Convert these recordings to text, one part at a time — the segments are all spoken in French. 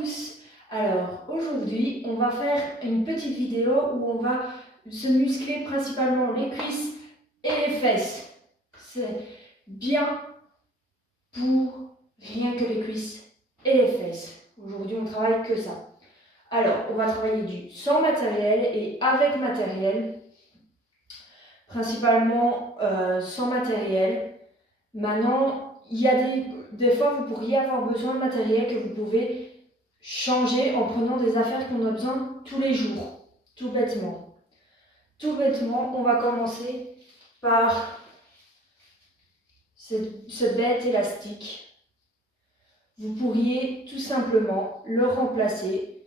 tous. Alors aujourd'hui on va faire une petite vidéo où on va se muscler principalement les cuisses et les fesses. C'est bien pour rien que les cuisses et les fesses. Aujourd'hui on travaille que ça. Alors on va travailler du sans matériel et avec matériel. Principalement sans matériel. Maintenant, il y a des fois, vous pourriez avoir besoin de matériel que vous pouvez changer en prenant des affaires qu'on a besoin tous les jours, tout bêtement. Tout bêtement, on va commencer par ce bête élastique. Vous pourriez tout simplement le remplacer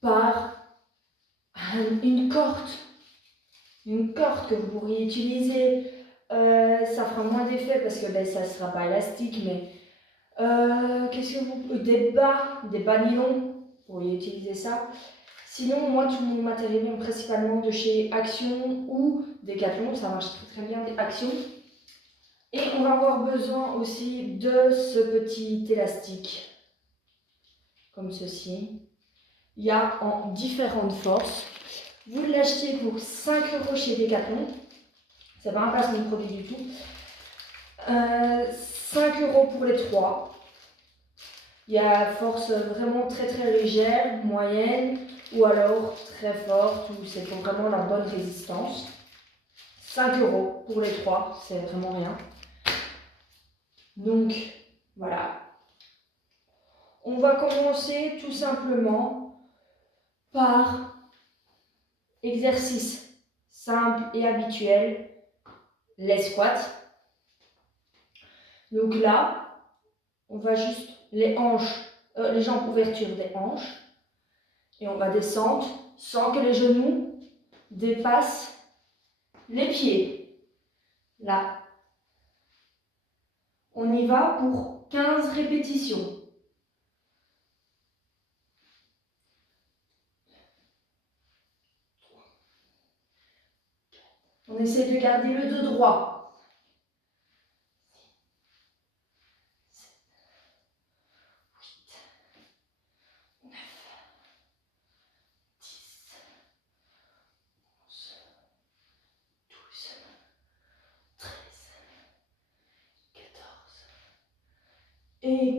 par une corde. Une corde que vous pourriez utiliser. Ça fera moins d'effet parce que ça ne sera pas élastique, mais qu'est-ce que vous... Des bas nylon, vous pourriez utiliser ça. Sinon, moi, tout mon matériel vient principalement de chez Action ou Decathlon, ça marche très bien, des Action. Et on va avoir besoin aussi de ce petit élastique, comme ceci. Il y a en différentes forces. Vous l'achetez pour 5 € chez Decathlon. C'est pas un placement de produit du tout. 5 € pour les 3. Il y a force vraiment très légère, moyenne ou alors très forte où c'est pour vraiment la bonne résistance. 5 € pour les 3, c'est vraiment rien. Donc voilà. On va commencer tout simplement par exercice simple et habituel, les squats. Donc là, on va juste les jambes ouverture des hanches et on va descendre sans que les genoux dépassent les pieds. Là, on y va pour 15 répétitions. On essaie de garder le dos droit.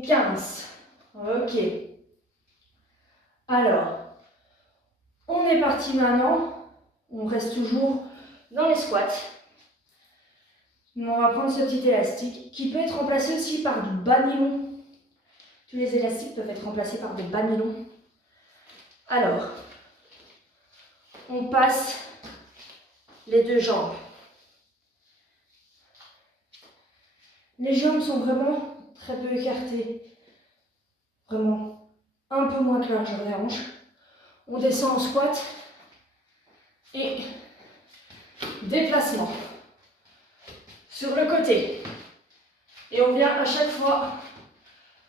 15. Ok. Alors, on est parti maintenant. On reste toujours dans les squats. On va prendre ce petit élastique qui peut être remplacé aussi par du bas nylon. Tous les élastiques peuvent être remplacés par des bas nylon. Alors, on passe les deux jambes. Les jambes sont vraiment très peu écartées. Vraiment un peu moins que la largeur des hanches. On descend en squat et déplacement sur le côté. Et on vient à chaque fois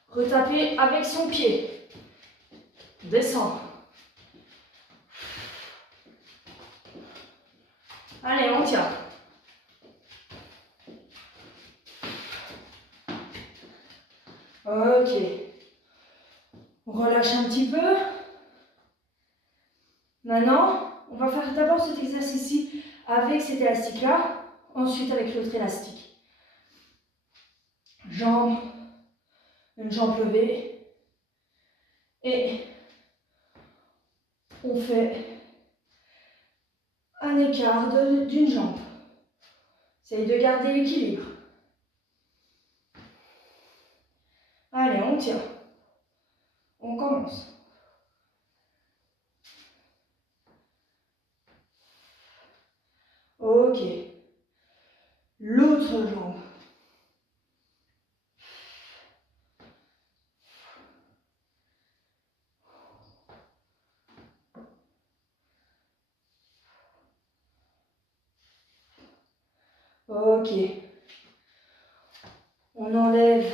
retaper avec son pied. Descend. Allez, on tient. Ok. On relâche un petit peu. Maintenant, on va faire d'abord cet exercice-ci avec cet élastique-là, ensuite avec l'autre élastique. Une jambe levée. Et on fait un écart d'une jambe. Essayez de garder l'équilibre. Allez, on tient. On commence. Ok. L'autre jambe. Ok. On enlève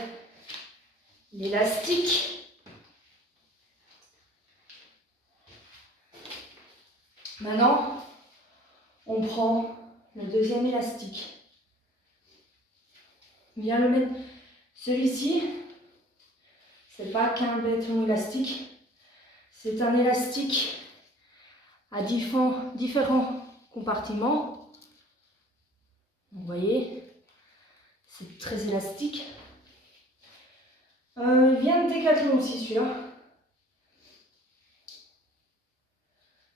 l'élastique. Maintenant, on prend le deuxième élastique. On vient le mettre. Celui-ci, c'est pas qu'un bête long élastique. C'est un élastique à différents compartiments. Vous voyez, c'est très élastique. Il vient de Decathlon aussi celui-là.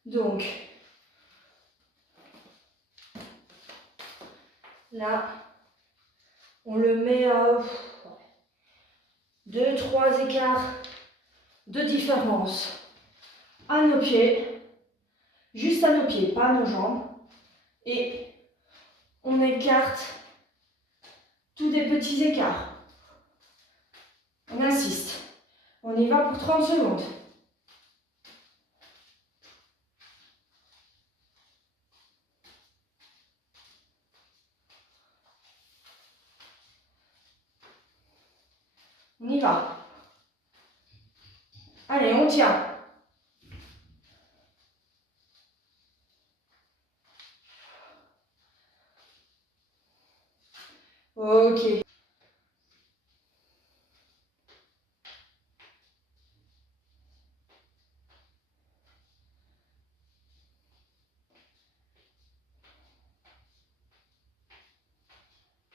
Donc, là, on le met à 2-3 écarts de différence à nos pieds, juste à nos pieds, pas à nos jambes. Et on écarte tous des petits écarts. On insiste. On y va pour 30 secondes. On y va. Allez, on tient. Ok.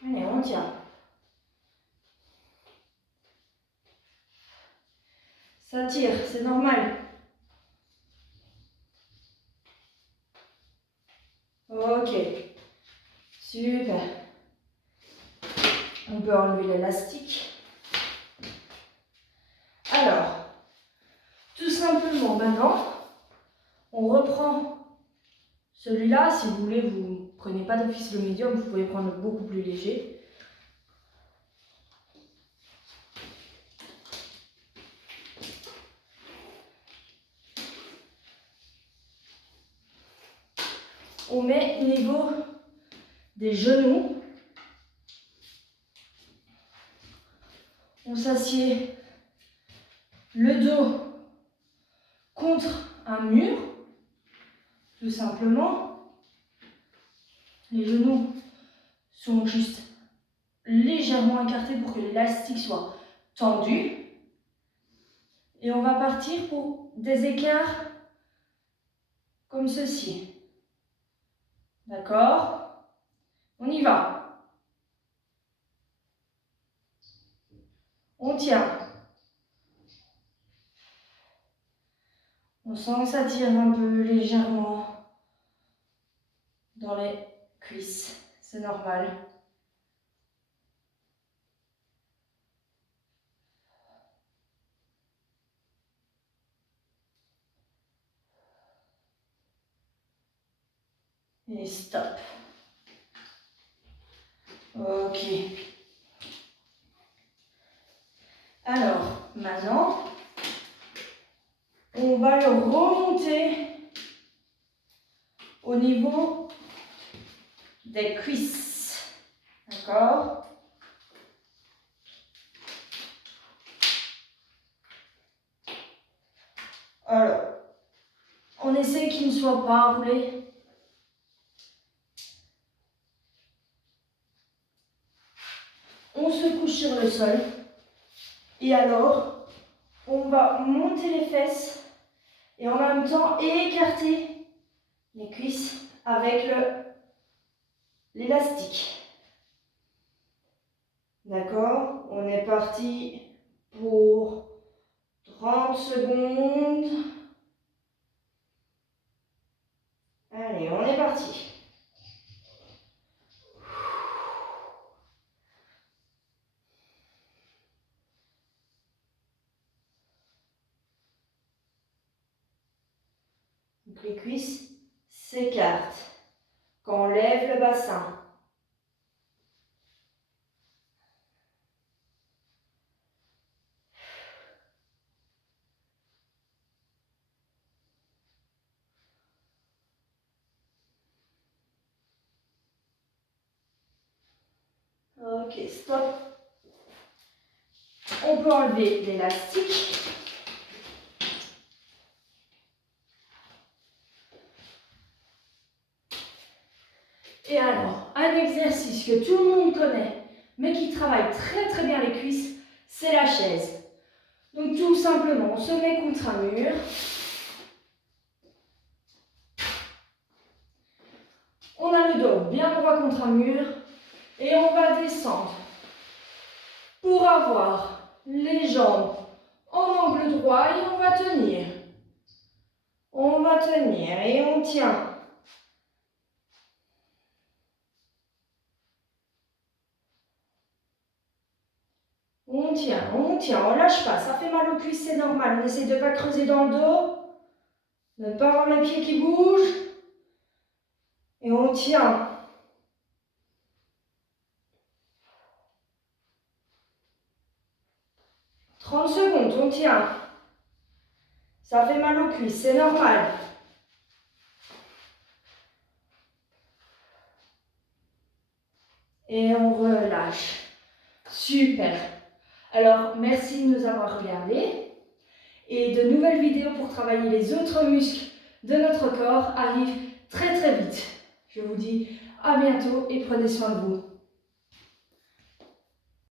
Allez, on tient. Ça tire, c'est normal. Ok. Super. On peut enlever l'élastique. Alors, tout simplement maintenant, on reprend celui-là. Si vous voulez, vous ne prenez pas d'office le médium, vous pouvez prendre beaucoup plus léger. On met au niveau des genoux. On s'assied le dos contre un mur, tout simplement. Les genoux sont juste légèrement écartés pour que l'élastique soit tendu. Et on va partir pour des écarts comme ceci. D'accord? On y va. On tient. On sent que ça tire un peu légèrement dans les cuisses. C'est normal. Et stop. Ok. Alors, maintenant, on va le remonter au niveau des cuisses. D'accord? Alors, on essaie qu'il ne soit pas roulé. On se couche sur le sol. Et alors, on va monter les fesses et en même temps écarter les cuisses avec l'élastique. D'accord? On est parti pour 30 secondes. Allez, on est parti. Donc les cuisses s'écartent quand on lève le bassin. Ok, stop. On peut enlever l'élastique. Et alors, un exercice que tout le monde connaît, mais qui travaille très très bien les cuisses, c'est la chaise. Donc tout simplement, on se met contre un mur, le dos bien droit contre un mur et on va descendre pour avoir les jambes en angle droit et on va tenir. On va tenir et on tient. On tient, on lâche pas. Ça fait mal aux cuisses, c'est normal. On essaie de ne pas creuser dans le dos, de ne pas avoir les pieds qui bougent. Et on tient. « 30 secondes, on tient. Ça fait mal aux cuisses, c'est normal. Et on relâche. Super. Alors, merci de nous avoir regardés. Et de nouvelles vidéos pour travailler les autres muscles de notre corps arrivent très très vite. Je vous dis à bientôt et prenez soin de vous.